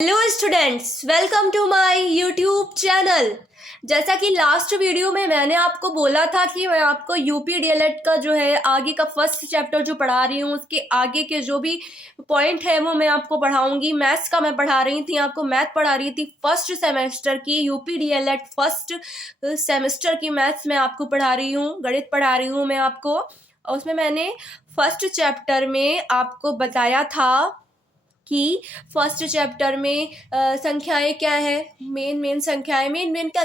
Hello students, welcome to my YouTube channel. जैसा कि last video में मैंने आपको बोला था कि मैं आपको यूपी डीएलएड का जो है आगे का फर्स्ट चैप्टर जो पढ़ा रही हूँ उसके आगे के जो भी पॉइंट है वो मैं आपको पढ़ाऊंगी। मैथ्स का मैं पढ़ा रही थी, आपको मैथ पढ़ा रही थी फर्स्ट सेमेस्टर की, यूपी डीएलएड फर्स्ट सेमेस्टर की मैथ्स मैं आपको पढ़ा रही हूँ, गणित पढ़ा रही हूँ मैं आपको। और उसमें मैंने फर्स्ट चैप्टर में आपको बताया था कि फर्स्ट चैप्टर में संख्याएं क्या है, मेन संख्याएं, मेन क्या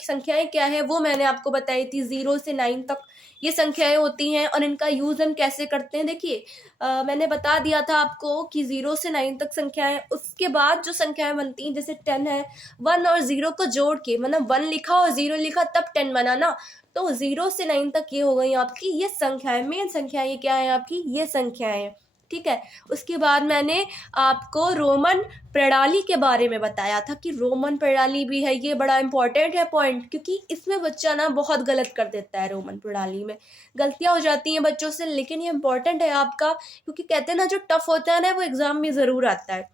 संख्याएं क्या है वो मैंने आपको बताई थी। 0 से 9 तक ये संख्याएं होती हैं और इनका यूज हम कैसे करते हैं। देखिए मैंने बता दिया था आपको कि 0 से 9 तक संख्याएं, उसके बाद जो संख्याएं बनती हैं जैसे 10 है, 1 और 0 को जोड़ के, मतलब 1 लिखा और 0 लिखा तब 10 बना ना, तो 0 से 9 तक ये हो गई आपकी ये संख्याएं, मेन संख्या ये क्या है आपकी ये संख्याएं, ठीक है। उसके बाद मैंने आपको रोमन प्रणाली के बारे में बताया था कि रोमन प्रणाली भी है, ये बड़ा इंपॉर्टेंट है पॉइंट, क्योंकि इसमें बच्चा ना बहुत गलत कर देता है। रोमन प्रणाली में गलतियां हो जाती हैं बच्चों से, लेकिन ये इंपॉर्टेंट है आपका, क्योंकि कहते हैं ना जो टफ होता है ना वो एग्जाम में ज़रूर आता है।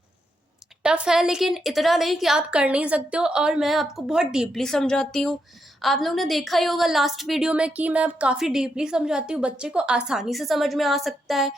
टफ है लेकिन इतना नहीं कि आप कर नहीं सकते हो, और मैं आपको बहुत डीपली समझाती हूँ। आप लोगों ने देखा ही होगा लास्ट वीडियो में कि मैं काफ़ी डीपली समझाती हूँ, बच्चे को आसानी से समझ में आ सकता है।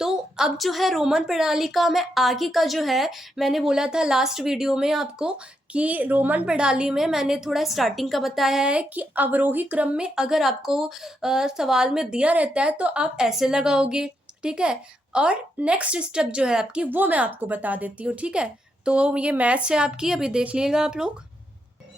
तो अब जो है रोमन प्रणाली का मैं आगे का जो है, मैंने बोला था लास्ट वीडियो में आपको कि रोमन प्रणाली में मैंने थोड़ा स्टार्टिंग का बताया है कि अवरोही क्रम में अगर आपको सवाल में दिया रहता है तो आप ऐसे लगाओगे, ठीक है। और नेक्स्ट स्टेप जो है आपकी वो मैं आपको बता देती हूँ, ठीक है। तो ये मैथ्स है आपकी, अभी देख लीजिएगा आप लोग,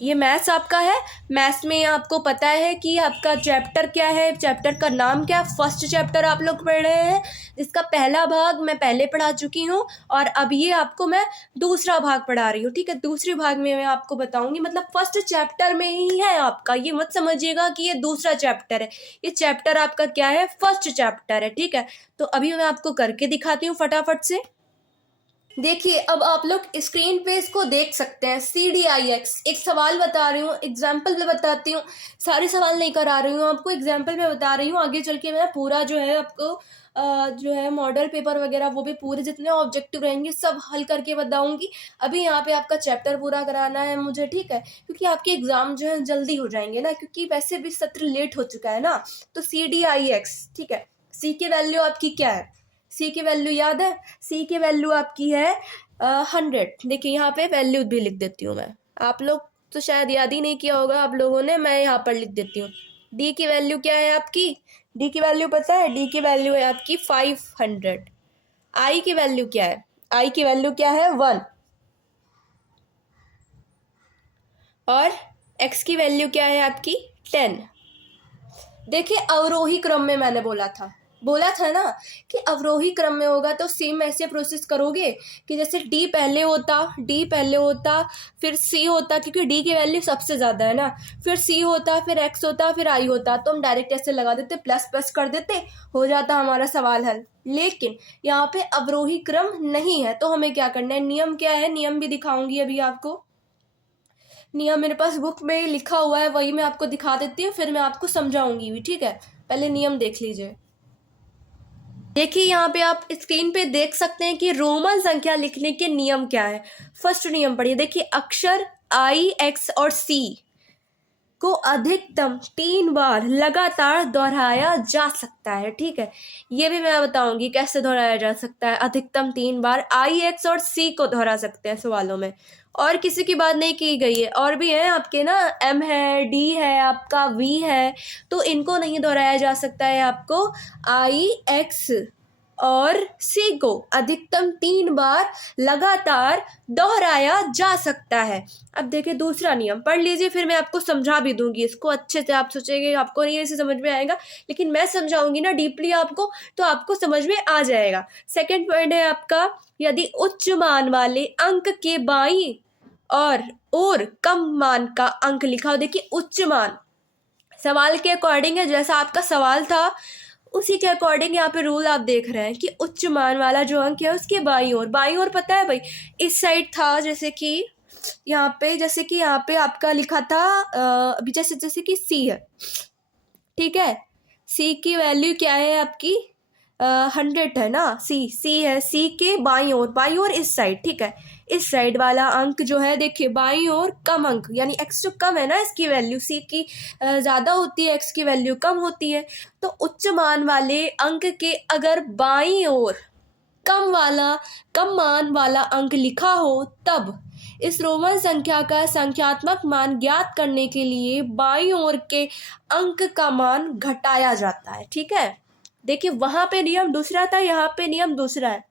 ये मैथ्स आपका है। मैथ्स में आपको पता है कि आपका चैप्टर क्या है, चैप्टर का नाम क्या है। फर्स्ट चैप्टर आप लोग पढ़ रहे हैं, जिसका पहला भाग मैं पहले पढ़ा चुकी हूँ, और अब ये आपको मैं दूसरा भाग पढ़ा रही हूँ, ठीक है। दूसरे भाग में मैं आपको बताऊंगी, मतलब फर्स्ट चैप्टर में ही है आपका, ये मत समझिएगा कि ये दूसरा चैप्टर है। ये चैप्टर आपका क्या है, फर्स्ट चैप्टर है, ठीक है। तो अभी मैं आपको करके दिखाती हूँ फटाफट से। देखिए अब आप लोग स्क्रीन पे इसको देख सकते हैं, CDIX। एक सवाल बता रही हूँ, एग्जाम्पल में बताती हूँ, सारे सवाल नहीं करा रही हूँ आपको, एग्जाम्पल में बता रही हूँ। आगे चल के मैं पूरा जो है आपको जो है मॉडल पेपर वगैरह वो भी पूरे जितने ऑब्जेक्टिव रहेंगे सब हल करके बताऊंगी। अभी यहाँ पे आपका चैप्टर पूरा कराना है मुझे, ठीक है, क्योंकि आपके एग्जाम जो है जल्दी हो जाएंगे ना, क्योंकि वैसे भी सत्र लेट हो चुका है ना। तो CDIX, ठीक है। सी की वैल्यू आपकी क्या है, सी की वैल्यू याद है, सी की वैल्यू आपकी है 100। देखिए यहाँ पे वैल्यू भी लिख देती हूँ मैं, आप लोग तो शायद याद ही नहीं किया होगा आप लोगों ने, मैं यहाँ पर लिख देती हूँ। डी की वैल्यू क्या है आपकी, डी की वैल्यू पता है, डी की वैल्यू है आपकी 500। आई की वैल्यू क्या है, आई की वैल्यू क्या है 1, और एक्स की वैल्यू क्या है आपकी 10। देखिए अवरोही क्रम में मैंने बोला था ना कि अवरोही क्रम में होगा तो सेम ऐसे प्रोसेस करोगे कि जैसे डी पहले होता, फिर सी होता, क्योंकि डी की वैल्यू सबसे ज़्यादा है ना, फिर सी होता, फिर एक्स होता, फिर आई होता, तो हम डायरेक्ट ऐसे लगा देते, प्लस प्लस कर देते, हो जाता हमारा सवाल हल। लेकिन यहाँ पे अवरोही क्रम नहीं है, तो हमें क्या करना है, नियम क्या है, नियम भी दिखाऊंगी अभी आपको। नियम मेरे पास बुक में लिखा हुआ है, वही मैं आपको दिखा देती हूँ, फिर मैं आपको समझाऊंगी भी, ठीक है। पहले नियम देख लीजिए। देखिए यहाँ पे आप स्क्रीन पे देख सकते हैं कि रोमन संख्या लिखने के नियम क्या है। फर्स्ट नियम पढ़िए, देखिए अक्षर आई, एक्स और सी को अधिकतम 3 बार लगातार दोहराया जा सकता है, ठीक है। ये भी मैं बताऊंगी कैसे दोहराया जा सकता है, अधिकतम 3 बार आई, एक्स और सी को दोहरा सकते हैं सवालों में, और किसी की बात नहीं की गई है। और भी है आपके ना, एम है, डी है, आपका वी है, तो इनको नहीं दोहराया जा सकता है आपको। आई, एक्स और सी को अधिकतम 3 बार लगातार दोहराया जा सकता है। अब देखिए दूसरा नियम पढ़ लीजिए, फिर मैं आपको समझा भी दूंगी इसको अच्छे से। आप सोचेंगे आपको नहीं ऐसे समझ में आएगा, लेकिन मैं समझाऊंगी ना डीपली आपको, तो आपको समझ में आ जाएगा। सेकंड पॉइंट है आपका, यदि उच्च मान वाले अंक के बाईं और कम मान का अंक लिखा हो, देखिए उच्च मान सवाल के अकॉर्डिंग है, जैसा आपका सवाल था उसी के अकॉर्डिंग यहाँ पे रूल आप देख रहे हैं कि उच्च मान वाला जो अंक है उसके बाईं ओर पता है भाई, इस साइड था, जैसे कि यहाँ पे आपका लिखा था अभी जैसे कि सी है, ठीक है। सी की वैल्यू क्या है आपकी 100 है ना, सी है, सी के बाईं ओर इस साइड, ठीक है, इस साइड वाला अंक जो है देखिए बाईं ओर कम अंक, यानी एक्स जो कम है ना, इसकी वैल्यू सी की ज़्यादा होती है, एक्स की वैल्यू कम होती है। तो उच्च मान वाले अंक के अगर बाईं ओर कम मान वाला अंक लिखा हो, तब इस रोमन संख्या का संख्यात्मक मान ज्ञात करने के लिए बाईं ओर के अंक का मान घटाया जाता है। ठीक है, देखिए वहां पे नियम दूसरा था, यहाँ पे नियम दूसरा है।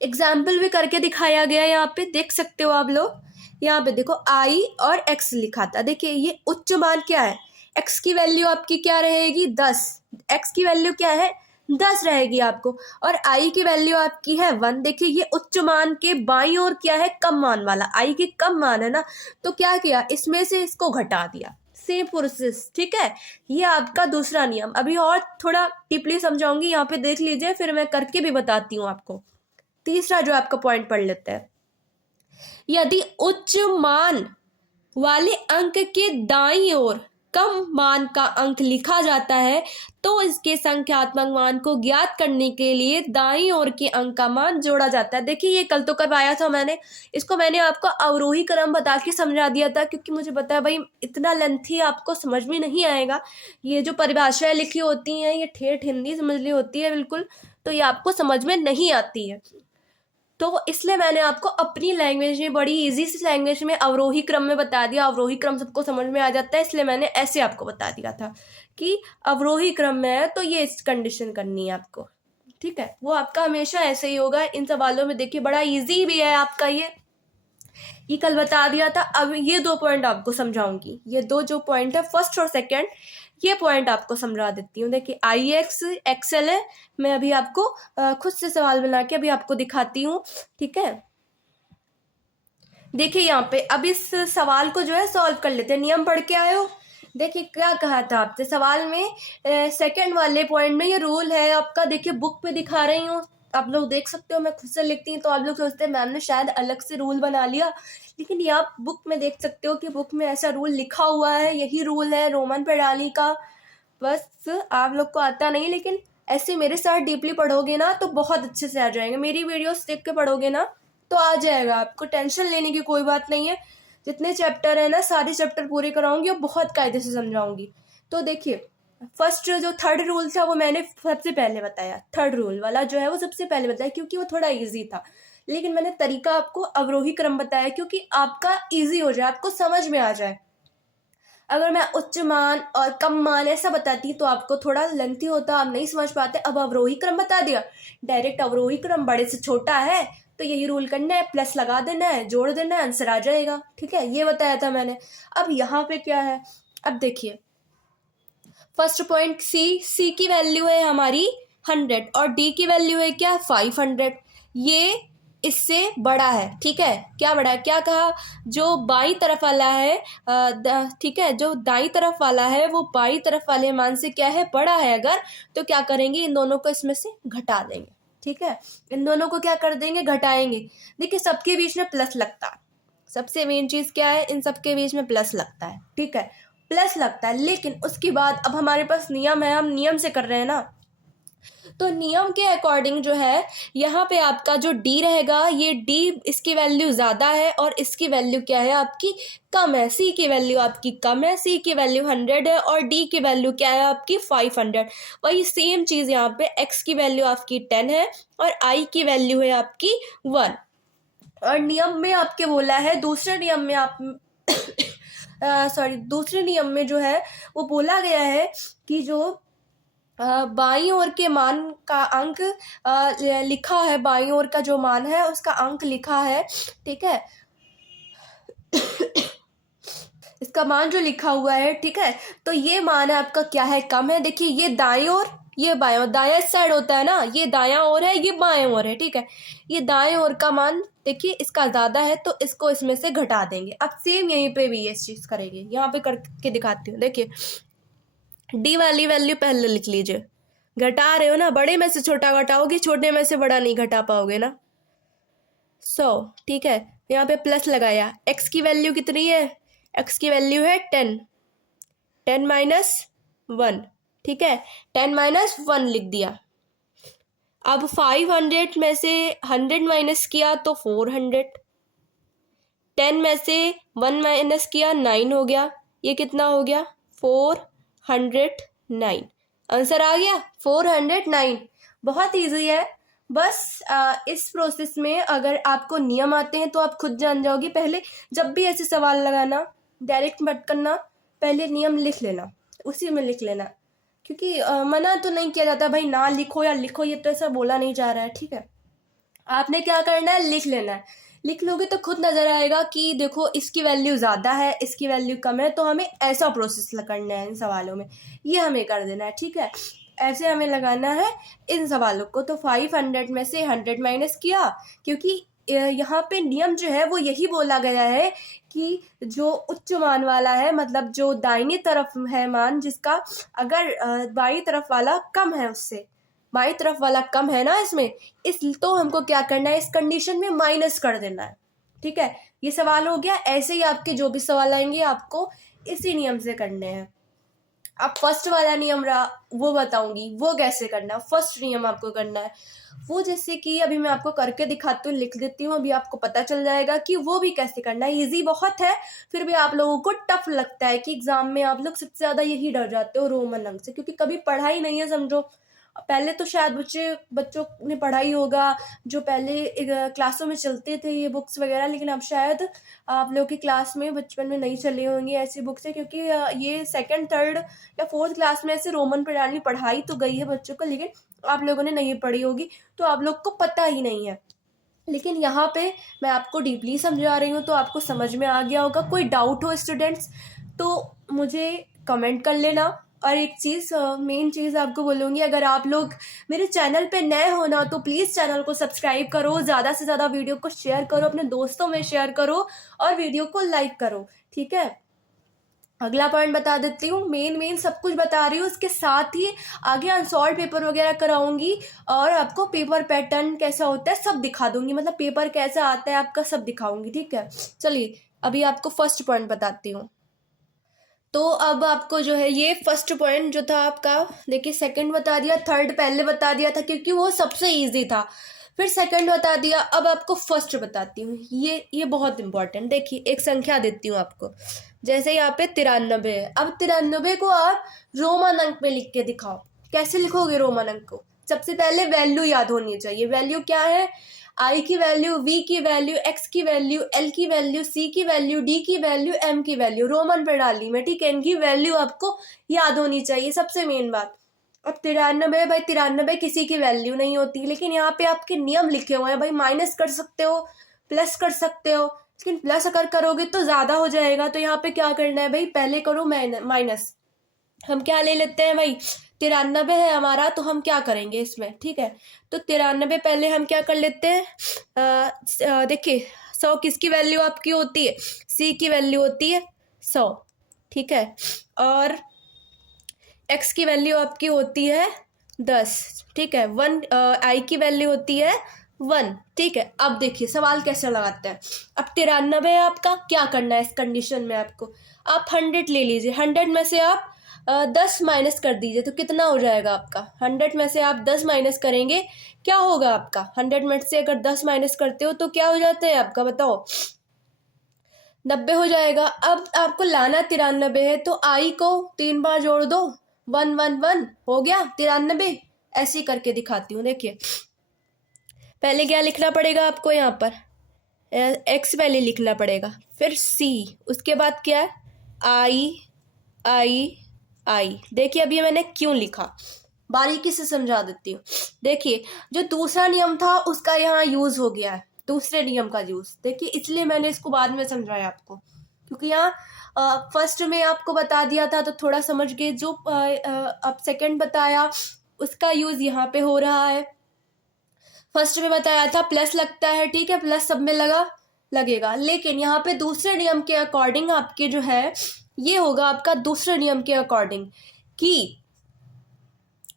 एग्जाम्पल भी करके दिखाया गया है, यहाँ पे देख सकते हो आप लोग। यहाँ पे देखो आई और एक्स लिखा था, देखिए ये उच्च मान क्या है, एक्स की वैल्यू आपकी क्या रहेगी 10, एक्स की वैल्यू क्या है 10 रहेगी आपको, और आई की वैल्यू आपकी है 1। देखिए ये उच्च मान के बाईं ओर क्या है, कम मान वाला, आई की कम मान है ना, तो क्या किया, इसमें से इसको घटा दिया, सेम प्रोसेस। ठीक है, ये आपका दूसरा नियम। अभी और थोड़ा डीपली समझाऊंगी, यहाँ पे देख लीजिए, फिर मैं करके भी बताती हूँ आपको। तीसरा जो आपका पॉइंट पढ़ लेते हैं, यदि उच्च मान वाले अंक के दाईं ओर कम मान का अंक लिखा जाता है, तो इसके संख्यात्मक मान को ज्ञात करने के लिए दाईं ओर के अंक का मान जोड़ा जाता है। देखिए ये कल तो करवाया था मैंने, इसको मैंने आपको अवरोही क्रम बता के समझा दिया था, क्योंकि मुझे पता है भाई इतना लेंथी आपको समझ में नहीं आएगा। ये जो परिभाषाएं लिखी होती हैं ये ठेठ हिंदी समझ ली होती है बिल्कुल, तो ये आपको समझ में नहीं आती है। तो इसलिए मैंने आपको अपनी लैंग्वेज में, बड़ी इजी सी लैंग्वेज में अवरोही क्रम में बता दिया। अवरोही क्रम सबको समझ में आ जाता है, इसलिए मैंने ऐसे आपको बता दिया था कि अवरोही क्रम में है तो ये इस कंडीशन करनी है आपको। ठीक है, वो आपका हमेशा ऐसे ही होगा इन सवालों में। देखिए बड़ा इजी भी है आपका, ये कल बता दिया था। अब ये 2 पॉइंट आपको समझाऊंगी, ये 2 जो पॉइंट है फर्स्ट और सेकंड, ये पॉइंट आपको समझा देती हूँ। देखिए आई एक्स एक्सएल है, मैं अभी आपको खुद से सवाल बना के अभी आपको दिखाती हूँ। ठीक है, देखिए यहाँ पे अब इस सवाल को जो है सॉल्व कर लेते हैं। नियम पढ़ के आए हो, देखिए क्या कहा था आपसे सवाल में, सेकंड वाले पॉइंट में ये रूल है आपका। देखिए बुक पे दिखा रही हूँ, आप लोग देख सकते हो, मैं खुद से लिखती हूँ तो आप लोग सोचते हैं मैम ने शायद अलग से रूल बना लिया, लेकिन ये आप बुक में देख सकते हो कि बुक में ऐसा रूल लिखा हुआ है, यही रूल है रोमन प्रणाली का। बस आप लोग को आता नहीं, लेकिन ऐसे मेरे साथ डीपली पढ़ोगे ना तो बहुत अच्छे से आ जाएंगे। मेरी वीडियोस देख के पढ़ोगे ना तो आ जाएगा, आपको टेंशन लेने की कोई बात नहीं है। जितने चैप्टर है ना सारे चैप्टर पूरे कराऊंगी और बहुत कायदे से समझाऊंगी। तो देखिए फर्स्ट जो थर्ड रूल था वो मैंने सबसे पहले बताया, थर्ड रूल वाला जो है वो सबसे पहले बताया, क्योंकि वो थोड़ा इजी था। लेकिन मैंने तरीका आपको अवरोही क्रम बताया क्योंकि आपका इजी हो जाए, आपको समझ में आ जाए। अगर मैं उच्च मान और कम मान ऐसा बताती तो आपको थोड़ा लेंथी होता, आप नहीं समझ पाते। अब अवरोही क्रम बता दिया, डायरेक्ट अवरोही क्रम, बड़े से छोटा है तो यही रूल करना है, प्लस लगा देना है, जोड़ देना है, आंसर आ जाएगा। ठीक है, ये बताया था मैंने। अब यहाँ पे क्या है, अब देखिए फर्स्ट पॉइंट, सी की वैल्यू है हमारी 100 और डी की वैल्यू है क्या 500, ये इससे बड़ा है। ठीक है, क्या बड़ा है, क्या कहा, जो बाई तरफ वाला है ठीक है, जो दाई तरफ वाला है वो बाई तरफ वाले मान से क्या है बड़ा है अगर, तो क्या करेंगे, इन दोनों को इसमें से घटा देंगे। ठीक है, इन दोनों को क्या कर देंगे, घटाएंगे। देखिए सबके बीच में प्लस लगता है, सबसे मेन चीज क्या है, इन सबके बीच में प्लस लगता है। ठीक है, प्लस लगता है, लेकिन उसके बाद अब हमारे पास नियम है, हम नियम से कर रहे हैं ना, तो नियम के अकॉर्डिंग जो है यहाँ पे आपका जो डी रहेगा, ये डी इसकी वैल्यू ज़्यादा है और इसकी वैल्यू क्या है आपकी कम है। सी की वैल्यू आपकी कम है, सी की वैल्यू 100 है और डी की वैल्यू क्या है आपकी 500। वही सेम चीज़ यहाँ पे एक्स की वैल्यू आपकी 10 है और आई की वैल्यू है आपकी 1। और नियम में आपके बोला है, दूसरे नियम में आप दूसरे नियम में जो है वो बोला गया है कि जो बाईं ओर के मान का अंक लिखा है, बाईं ओर का जो मान है उसका अंक लिखा है। ठीक है, इसका मान जो लिखा हुआ है, ठीक है, तो ये मान है आपका क्या है, कम है। देखिए ये दाईं ओर, ये बाएं ओर, दायां साइड होता है ना, ये दायां ओर है, ये बाएं ओर है। ठीक है, ये दाएं ओर का मान देखिए इसका ज़्यादा है तो इसको इसमें से घटा देंगे। अब सेम यहीं पे भी ये चीज़ करेंगे, यहाँ पे करके दिखाती हूँ। देखिए डी वाली वैल्यू पहले लिख लीजिए, घटा रहे हो ना, बड़े में से छोटा घटाओगे, छोटे में से बड़ा नहीं घटा पाओगे ना। 100, ठीक है, यहाँ पे प्लस लगाया, एक्स की वैल्यू कितनी है, एक्स की वैल्यू है 10, 10 - 1, ठीक है, 10 - 1 लिख दिया। अब 500 में से 100 माइनस किया तो 400, 10 में से 1 माइनस किया 9 हो गया, ये कितना हो गया 409। आंसर आ गया 409। बहुत इजी है। बस इस प्रोसेस में अगर आपको नियम आते हैं तो आप खुद जान जाओगे। पहले जब भी ऐसे सवाल लगाना डायरेक्ट मत करना, पहले नियम लिख लेना, उसी में लिख लेना, क्योंकि मना तो नहीं किया जाता भाई ना लिखो या लिखो, ये तो ऐसा बोला नहीं जा रहा है। ठीक है, आपने क्या करना है, लिख लेना है। लिख लोगे तो खुद नजर आएगा कि देखो इसकी वैल्यू ज़्यादा है, इसकी वैल्यू कम है, तो हमें ऐसा प्रोसेस करना है इन सवालों में, ये हमें कर देना है। ठीक है, ऐसे हमें लगाना है इन सवालों को। तो 500 में से 100 माइनस किया, क्योंकि यहाँ पे नियम जो है वो यही बोला गया है कि जो उच्च मान वाला है, मतलब जो दाहिनी तरफ है मान जिसका, अगर बाईं तरफ वाला कम है उससे, बाईं तरफ वाला कम है ना इसमें, इस तो हमको क्या करना है, इस कंडीशन में माइनस कर देना है। ठीक है, ये सवाल हो गया। ऐसे ही आपके जो भी सवाल आएंगे आपको इसी नियम से करने हैं। अब फर्स्ट वाला नियम रहा वो बताऊंगी, वो कैसे करना है। फर्स्ट नियम आपको करना है वो, जैसे कि अभी मैं आपको करके दिखाती हूँ, लिख देती हूँ, अभी आपको पता चल जाएगा कि वो भी कैसे करना है। इजी बहुत है, फिर भी आप लोगों को टफ लगता है कि एग्जाम में आप लोग सबसे ज्यादा यही डर जाते हो रोमन अंक से, क्योंकि कभी पढ़ा ही नहीं है समझो। पहले तो शायद बच्चों ने पढ़ा ही होगा, जो पहले क्लासों में चलते थे ये बुक्स वगैरह, लेकिन अब शायद आप लोगों की क्लास में बचपन में नहीं चली होंगी ऐसी बुक्स है, क्योंकि ये सेकंड थर्ड या फोर्थ क्लास में ऐसे रोमन प्रणाली पढ़ाई तो गई है बच्चों को, लेकिन आप लोगों ने नहीं पढ़ी होगी, तो आप लोग को पता ही नहीं है। लेकिन यहाँ पे मैं आपको डीपली समझा रही हूँ तो आपको समझ में आ गया होगा। कोई डाउट हो स्टूडेंट्स तो मुझे कमेंट कर लेना। और एक चीज़, मेन चीज़ आपको बोलूँगी, अगर आप लोग मेरे चैनल पे नए हो ना तो प्लीज़ चैनल को सब्सक्राइब करो, ज़्यादा से ज़्यादा वीडियो को शेयर करो, अपने दोस्तों में शेयर करो और वीडियो को लाइक करो। ठीक है, अगला पॉइंट बता देती हूँ। मेन सब कुछ बता रही हूँ, उसके साथ ही आगे अनसॉल्व पेपर वगैरह कराऊंगी और आपको पेपर पैटर्न कैसा होता है सब दिखा दूंगी, मतलब पेपर कैसा आता है आपका सब दिखाऊंगी। ठीक है, चलिए अभी आपको फर्स्ट पॉइंट बताती हूँ। तो अब आपको जो है ये फर्स्ट पॉइंट जो था आपका, देखिए सेकंड बता दिया, थर्ड पहले बता दिया था क्योंकि वो सबसे इजी था, फिर सेकंड बता दिया, अब आपको फर्स्ट बताती हूँ। ये बहुत इंपॉर्टेंट। देखिए एक संख्या देती हूँ आपको, जैसे यहाँ पे 93 है। अब 93 को आप रोमन अंक में लिख के दिखाओ। कैसे लिखोगे रोमन अंक को? सबसे पहले वैल्यू याद होनी चाहिए। वैल्यू क्या है? आई की वैल्यू, वी की वैल्यू, एक्स की वैल्यू, एल की वैल्यू, सी की वैल्यू, डी की वैल्यू, एम की वैल्यू, रोमन प्रणाली में। ठीक है, इनकी वैल्यू आपको याद होनी चाहिए, सबसे मेन बात। अब 93 भाई, 93 किसी की वैल्यू नहीं होती, लेकिन यहाँ पे आपके नियम लिखे हुए हैं भाई, माइनस कर सकते हो, प्लस कर सकते हो, लेकिन प्लस अगर करोगे तो ज्यादा हो जाएगा। तो यहाँ पे क्या करना है भाई, पहले करो माइनस। हम क्या ले लेते हैं भाई, 93 है हमारा, तो हम क्या करेंगे इसमें, ठीक है, तो 93 पहले हम क्या कर लेते हैं, देखिए 100 किसकी वैल्यू आपकी होती है, सी की वैल्यू होती है 100। ठीक है, और एक्स की वैल्यू आपकी होती है 10। ठीक है, 1 आई की वैल्यू होती है 1। ठीक है, अब देखिए सवाल कैसे लगाते हैं। अब 93 है आपका, क्या करना है इस कंडीशन में आपको, आप 100 ले लीजिए, 100 में से आप 10 माइनस कर दीजिए, तो कितना हो जाएगा आपका, 100 में से आप 10 माइनस करेंगे, क्या होगा आपका, 100 में से अगर 10 माइनस करते हो तो क्या हो जाता है आपका, बताओ, 90 हो जाएगा। अब आपको लाना 93 है, तो आई को 3 बार जोड़ दो, 1 1 1 हो गया 93। ऐसे ही करके दिखाती हूँ। देखिए पहले क्या लिखना पड़ेगा आपको, यहाँ पर एक्स पहले लिखना पड़ेगा, फिर सी, उसके बाद क्या है, आई आई आई। देखिए अभी मैंने क्यों लिखा, बारीकी से समझा देती हूँ। देखिए जो दूसरा नियम था उसका यहाँ यूज हो गया है, दूसरे नियम का यूज, देखिए इसलिए मैंने इसको बाद में समझाया आपको, क्योंकि यहाँ फर्स्ट में आपको बता दिया था तो थोड़ा समझ गए, जो अब सेकंड बताया उसका यूज यहाँ पे हो रहा है। फर्स्ट में बताया था प्लस लगता है, ठीक है, प्लस सब में लगेगा, लेकिन यहाँ पे दूसरे नियम के अकॉर्डिंग आपके जो है ये होगा आपका दूसरे नियम के अकॉर्डिंग, कि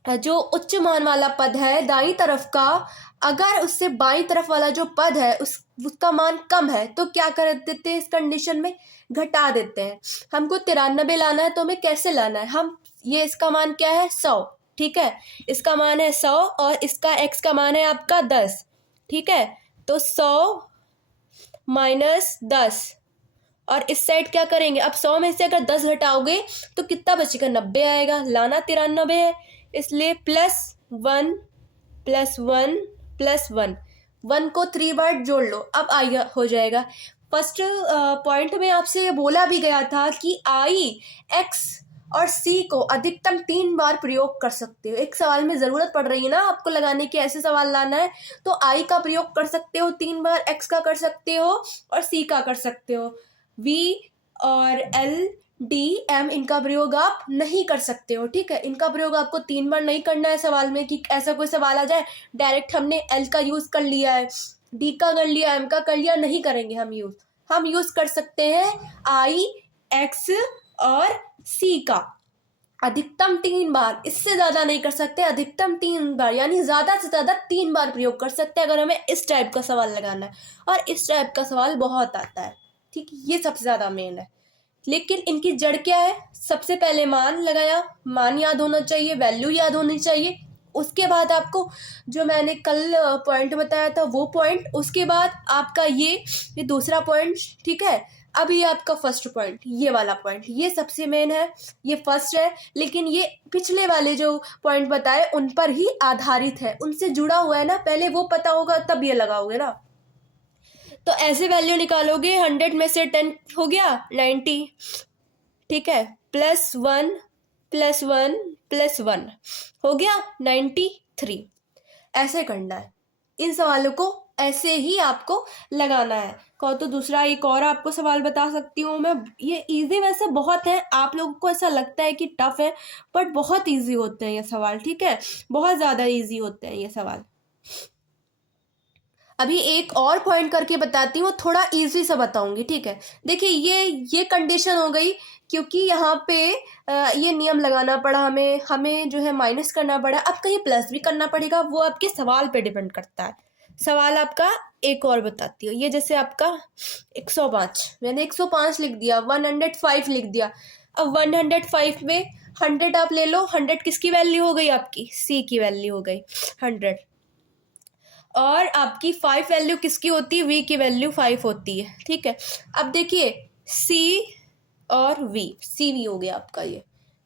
जो उच्च मान वाला पद है दाईं तरफ का, अगर उससे बाईं तरफ वाला जो पद है उसका मान कम है तो क्या कर देते हैं, इस कंडीशन में घटा देते हैं। हमको 93 लाना है तो हमें कैसे लाना है, हम ये इसका मान क्या है 100, ठीक है। इसका मान है 100 और इसका x का मान है आपका 10, ठीक है। तो 100 माइनस 10, और इस साइड क्या करेंगे, अब 100 में से अगर 10 घटाओगे तो कितना बचेगा, 90 आएगा, लाना 93 है, इसलिए +1 +1 +1, 1 को 3 बार जोड़ लो, अब आएगा, हो जाएगा। फर्स्ट पॉइंट में आपसे ये बोला भी गया था कि आई, एक्स और सी को अधिकतम 3 बार प्रयोग कर सकते हो। एक सवाल में ज़रूरत पड़ रही है ना आपको लगाने के, ऐसे सवाल लाना है, तो आई का प्रयोग कर सकते हो 3 बार, एक्स का कर सकते हो और सी का कर सकते हो। वी और एल, डी, एम, इनका प्रयोग आप नहीं कर सकते हो, ठीक है। इनका प्रयोग आपको 3 बार नहीं करना है सवाल में, कि ऐसा कोई सवाल आ जाए डायरेक्ट हमने एल का यूज़ कर लिया है, डी का कर लिया, एम का कर लिया, नहीं करेंगे हम यूज़ कर सकते हैं आई, एक्स और सी का अधिकतम 3 बार, इससे ज़्यादा नहीं कर सकते, अधिकतम 3 बार, यानी ज़्यादा से ज़्यादा 3 बार प्रयोग कर सकते हैं अगर हमें इस टाइप का सवाल लगाना है। और इस टाइप का सवाल बहुत आता है, ठीक, ये सबसे ज़्यादा मेन है। लेकिन इनकी जड़ क्या है, सबसे पहले मान लगाया, मान याद होना चाहिए, वैल्यू याद होनी चाहिए, उसके बाद आपको जो मैंने कल पॉइंट बताया था वो पॉइंट, उसके बाद आपका ये दूसरा पॉइंट, ठीक है। अब ये आपका फर्स्ट पॉइंट, ये वाला पॉइंट, ये सबसे मेन है, ये फर्स्ट है, लेकिन ये पिछले वाले जो पॉइंट बताए उन पर ही आधारित है, उनसे जुड़ा हुआ है ना, पहले वो पता होगा तब ये लगाओगे ना। तो ऐसे वैल्यू निकालोगे, 100 में से 10 हो गया 90, ठीक है, +1 +1 +1 हो गया 93। ऐसे करना है इन सवालों को, ऐसे ही आपको लगाना है। कहो तो दूसरा एक और आपको सवाल बता सकती हूँ मैं, ये इजी वैसे बहुत है, आप लोगों को ऐसा लगता है कि टफ है, बट बहुत इजी होते हैं ये सवाल, ठीक है, बहुत ज़्यादा इजी होते हैं ये सवाल। अभी एक और पॉइंट करके बताती हूँ, थोड़ा इजी सा बताऊंगी, ठीक है। देखिए ये कंडीशन हो गई, क्योंकि यहाँ पे ये नियम लगाना पड़ा हमें जो है माइनस करना पड़ा, अब कहीं प्लस भी करना पड़ेगा, वो आपके सवाल पे डिपेंड करता है। सवाल आपका एक और बताती हूँ, ये जैसे आपका 105, मैंने 105 लिख दिया, 105 लिख दिया, अब 105 में 100 आप ले लो, 100 किसकी वैल्यू हो गई, आपकी सी की वैल्यू हो गई 100, और आपकी 5 वैल्यू किसकी होती है, वी की वैल्यू 5 होती है, ठीक है। अब देखिए सी और वी, सी वी हो गया आपका,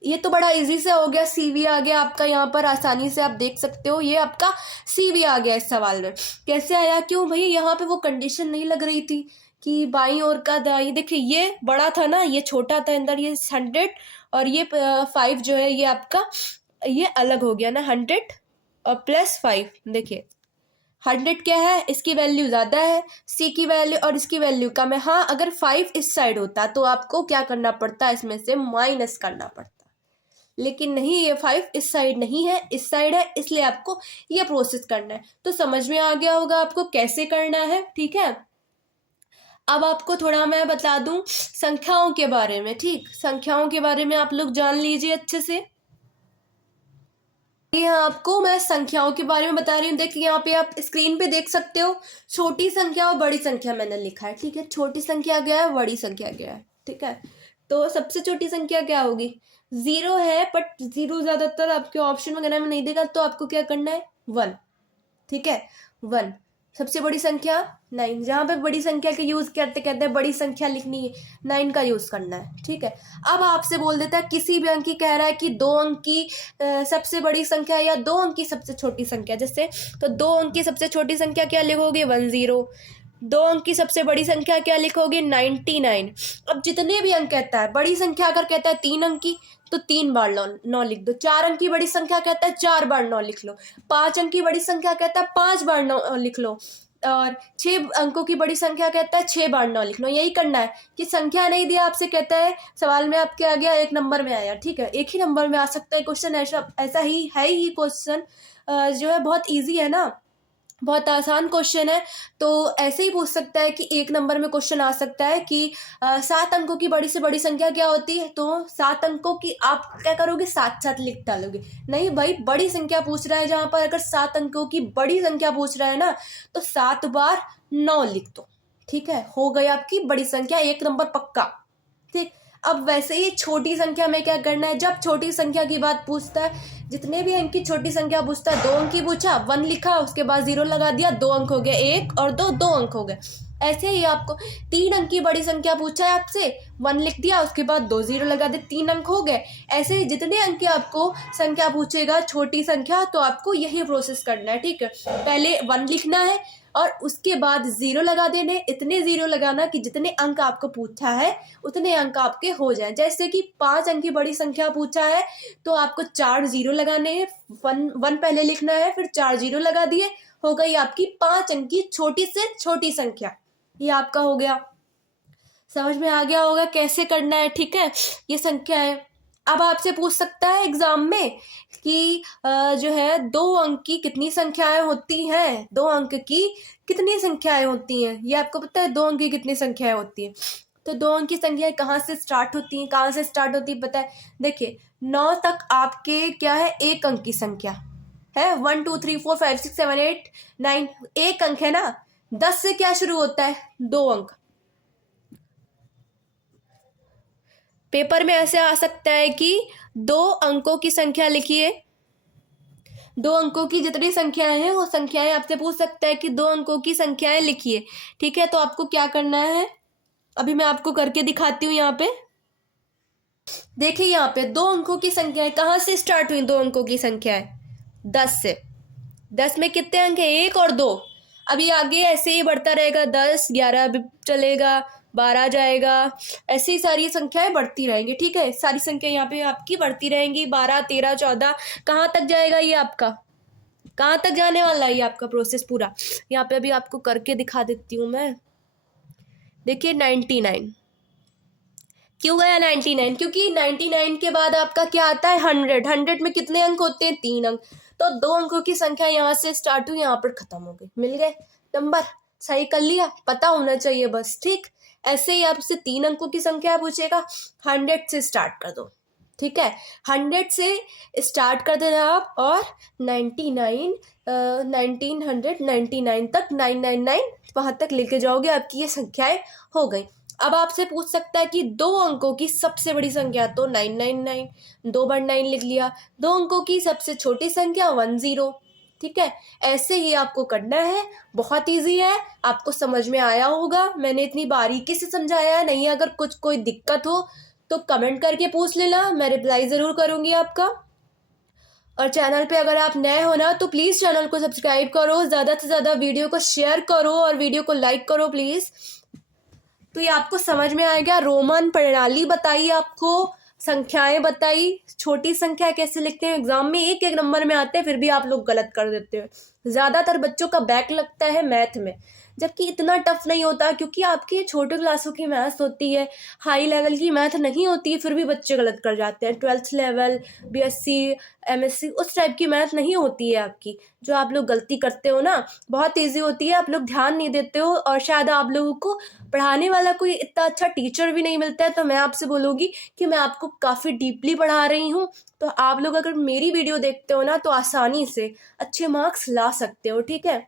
ये तो बड़ा इजी से हो गया, सी वी आ गया आपका, यहाँ पर आसानी से आप देख सकते हो, ये आपका सी वी आ गया इस सवाल में। कैसे आया, क्यों भैया, यहाँ पे वो कंडीशन नहीं लग रही थी कि बाईं ओर का दाईं, देखिए ये बड़ा था ना, ये छोटा था अंदर, ये 100 और ये 5 जो है ये आपका, ये अलग हो गया ना, 100 और +5, देखिए 100 क्या है, इसकी वैल्यू ज़्यादा है, सी की वैल्यू और इसकी वैल्यू कम है। हाँ, अगर 5 इस साइड होता तो आपको क्या करना पड़ता, इसमें से माइनस करना पड़ता, लेकिन नहीं, ये 5 इस साइड नहीं है, इस साइड है, इसलिए आपको ये प्रोसेस करना है। तो समझ में आ गया होगा आपको कैसे करना है, ठीक है। अब आपको थोड़ा मैं बता दूं संख्याओं के बारे में, ठीक, संख्याओं के बारे में आप लोग जान लीजिए अच्छे से। यहाँ आपको मैं संख्याओं के बारे में बता रही हूँ, देखिए यहाँ पे आप स्क्रीन पे देख सकते हो, छोटी संख्या और बड़ी संख्या मैंने लिखा है, ठीक है। छोटी संख्या क्या है, बड़ी संख्या क्या है, ठीक है। तो सबसे छोटी संख्या क्या होगी, 0 है, बट 0 ज़्यादातर आपके ऑप्शन वगैरह में नहीं देगा, तो आपको क्या करना है, 1, ठीक है, 1। सबसे बड़ी संख्या 9, जहाँ पे बड़ी संख्या के यूज़ कहते हैं बड़ी संख्या लिखनी है, 9 का यूज़ करना है, ठीक है। अब आपसे बोल देता है किसी भी अंक की, कह रहा है कि 2 अंक की सबसे बड़ी संख्या या 2 अंक की सबसे छोटी संख्या, जैसे तो 2 अंक की सबसे छोटी संख्या क्या लिखोगे, 10, 2 अंक की सबसे बड़ी संख्या क्या लिखोगे, 99। अब जितने भी अंक कहता है, बड़ी संख्या अगर कहता है 3 अंक की तो 3 बार 9 लिख दो, 4 अंक की बड़ी संख्या कहता है 4 बार 9 लिख लो, 5 अंक की बड़ी संख्या कहता है 5 बार 9 लिख लो, और 6 अंकों की बड़ी संख्या कहता है 6 बार 9 लिख लो। यही करना है कि संख्या नहीं दिया आपसे, कहता है सवाल में आपके आ गया 1 नंबर में आया, ठीक है, एक ही नंबर में आ सकता है क्वेश्चन, ऐसा ही है ही क्वेश्चन, जो है बहुत ईजी है ना, बहुत आसान क्वेश्चन है। तो ऐसे ही पूछ सकता है कि 1 नंबर में क्वेश्चन आ सकता है कि 7 अंकों की बड़ी से बड़ी संख्या क्या होती है, तो 7 अंकों की आप क्या करोगे, साथ साथ लिख डालोगे। नहीं भाई, बड़ी संख्या पूछ रहा है, जहाँ पर अगर 7 अंकों की बड़ी संख्या पूछ रहा है ना, तो 7 बार 9 लिख दो, ठीक है, हो गई आपकी बड़ी संख्या, 1 नंबर पक्का, ठीक। अब वैसे ही छोटी संख्या में क्या करना है, जब छोटी संख्या की बात पूछता है, जितने भी अंक की छोटी संख्या पूछता है, 2 अंक की पूछा, 1 लिखा, उसके बाद 0 लगा दिया, 2 अंक हो गए, 1 और 2, 2 अंक हो गए। ऐसे ही आपको 3 अंक की बड़ी संख्या पूछा है आपसे, 1 लिख दिया, उसके बाद 2 0 लगा दे, 3 अंक हो गए। ऐसे ही जितने अंक की आपको संख्या पूछेगा छोटी संख्या, तो आपको यही प्रोसेस करना है, ठीक है। पहले 1 लिखना है और उसके बाद 0 लगा देने, इतने 0 लगाना कि जितने अंक आपको पूछा है उतने अंक आपके हो जाएं। जैसे कि 5 अंक की बड़ी संख्या पूछा है तो आपको 4 0 लगाने हैं, 1 पहले लिखना है, फिर 4 0 लगा दिए, हो गई आपकी 5 अंक की छोटी से छोटी संख्या। ये आपका हो गया, समझ में आ गया होगा कैसे करना है, ठीक है। ये संख्या है। अब आपसे पूछ सकता है एग्जाम में कि जो है 2 अंक की कितनी संख्याएं होती हैं, 2 अंक की कितनी संख्याएं होती हैं, ये आपको पता है 2 अंक की कितनी संख्याएं होती हैं। तो 2 अंक की संख्याएं कहाँ से स्टार्ट होती हैं, कहाँ से स्टार्ट होती है पता है। देखिए 9 तक आपके क्या है, 1 अंक की संख्या है, 1 2 3 4 5 6 7 8 9, 1 अंक है ना। 10 से क्या शुरू होता है, 2 अंक। पेपर में ऐसे आ सकता है कि 2 अंकों की संख्या लिखिए, 2 अंकों की जितनी संख्याएं हैं वो संख्याएं आपसे पूछ सकता है कि 2 अंकों की संख्याएं लिखिए, ठीक है। तो आपको क्या करना है, अभी मैं आपको करके दिखाती हूँ। यहाँ पे देखिए, यहाँ पे 2 अंकों की संख्याएं कहाँ से स्टार्ट हुई, 2 अंकों की संख्याएं 10 से। 10 में कितने अंक है, 1 और 2। अभी आगे ऐसे ही बढ़ता रहेगा, 10 11 भी चलेगा, 12 जाएगा, ऐसे ही सारी संख्याएं बढ़ती रहेंगी, ठीक है। सारी संख्या यहाँ पे आपकी बढ़ती रहेंगी, 12 13 14, कहाँ तक जाएगा ये आपका, कहाँ तक जाने वाला है ये आपका प्रोसेस पूरा। यहाँ पे अभी आपको करके दिखा देती हूँ मैं। देखिए 99 क्यों गया 99, क्योंकि 99 के बाद आपका क्या आता है, 100। 100 में कितने अंक होते हैं, 3 अंक। तो 2 अंकों की संख्या यहाँ से स्टार्ट हुई, यहाँ पर खत्म हो गई, मिल गए नंबर। सही कर लिया, पता होना चाहिए बस, ठीक। ऐसे ही आपसे 3 अंकों की संख्या पूछेगा, 100 से स्टार्ट कर दो, ठीक है। 100 से स्टार्ट कर देना आप, और 99 1999 तक 999 वहाँ तक लेके जाओगे, आपकी ये संख्याएं हो गई। अब आपसे पूछ सकता है कि 2 अंकों की सबसे बड़ी संख्या, तो 999, 2 बार 9 लिख लिया। 2 अंकों की सबसे छोटी संख्या 10, ठीक है। ऐसे ही आपको करना है, बहुत इजी है, आपको समझ में आया होगा। मैंने इतनी बारीकी से समझाया है, नहीं अगर कुछ कोई दिक्कत हो तो कमेंट करके पूछ लेना, मैं रिप्लाई ज़रूर करूँगी आपका। और चैनल पे अगर आप नए हो ना तो प्लीज़ चैनल को सब्सक्राइब करो, ज़्यादा से ज़्यादा वीडियो को शेयर करो और वीडियो को लाइक करो प्लीज़। तो ये आपको समझ में आएगा। रोमन प्रणाली बताई आपको, संख्याएं बताई, छोटी संख्या कैसे लिखते हैं, एग्जाम में एक एक नंबर में आते हैं, फिर भी आप लोग गलत कर देते हो। ज़्यादातर बच्चों का बैक लगता है मैथ में, जबकि इतना टफ नहीं होता, क्योंकि आपकी छोटे क्लासों की मैथ्स होती है, हाई लेवल की मैथ नहीं होती है, फिर भी बच्चे गलत कर जाते हैं। 12th लेवल, BSc MSc उस टाइप की मैथ नहीं होती है आपकी, जो आप लोग गलती करते हो ना, बहुत ईजी होती है, आप लोग ध्यान नहीं देते हो, और शायद आप लोगों को पढ़ाने वाला कोई इतना अच्छा टीचर भी नहीं मिलता है। तो मैं आपसे बोलूँगी कि मैं आपको काफ़ी डीपली पढ़ा रही हूँ, तो आप लोग अगर मेरी वीडियो देखते हो ना तो आसानी से अच्छे मार्क्स ला सकते हो, ठीक है।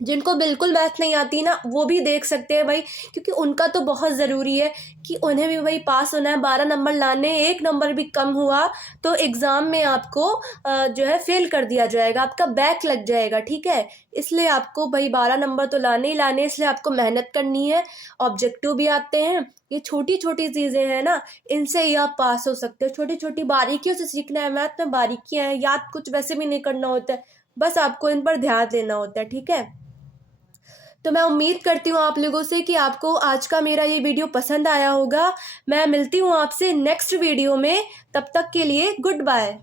जिनको बिल्कुल मैथ नहीं आती ना वो भी देख सकते हैं भाई, क्योंकि उनका तो बहुत ज़रूरी है कि उन्हें भी भाई पास होना है। 12 नंबर लाने, 1 नंबर भी कम हुआ तो एग्ज़ाम में आपको जो है फेल कर दिया जाएगा, आपका बैक लग जाएगा, ठीक है। इसलिए आपको भाई 12 नंबर तो लाने ही लाने, इसलिए आपको मेहनत करनी है। ऑब्जेक्टिव भी आते हैं, ये छोटी छोटी चीज़ें हैं ना, इनसे ही आप पास हो सकते हो। छोटी छोटी बारीकियों से सीखना है, मैथ में बारीकियाँ हैं, याद कुछ वैसे भी नहीं करना होता है, बस आपको इन पर ध्यान देना होता है, ठीक है। तो मैं उम्मीद करती हूँ आप लोगों से कि आपको आज का मेरा ये वीडियो पसंद आया होगा। मैं मिलती हूँ आपसे नेक्स्ट वीडियो में, तब तक के लिए गुड बाय।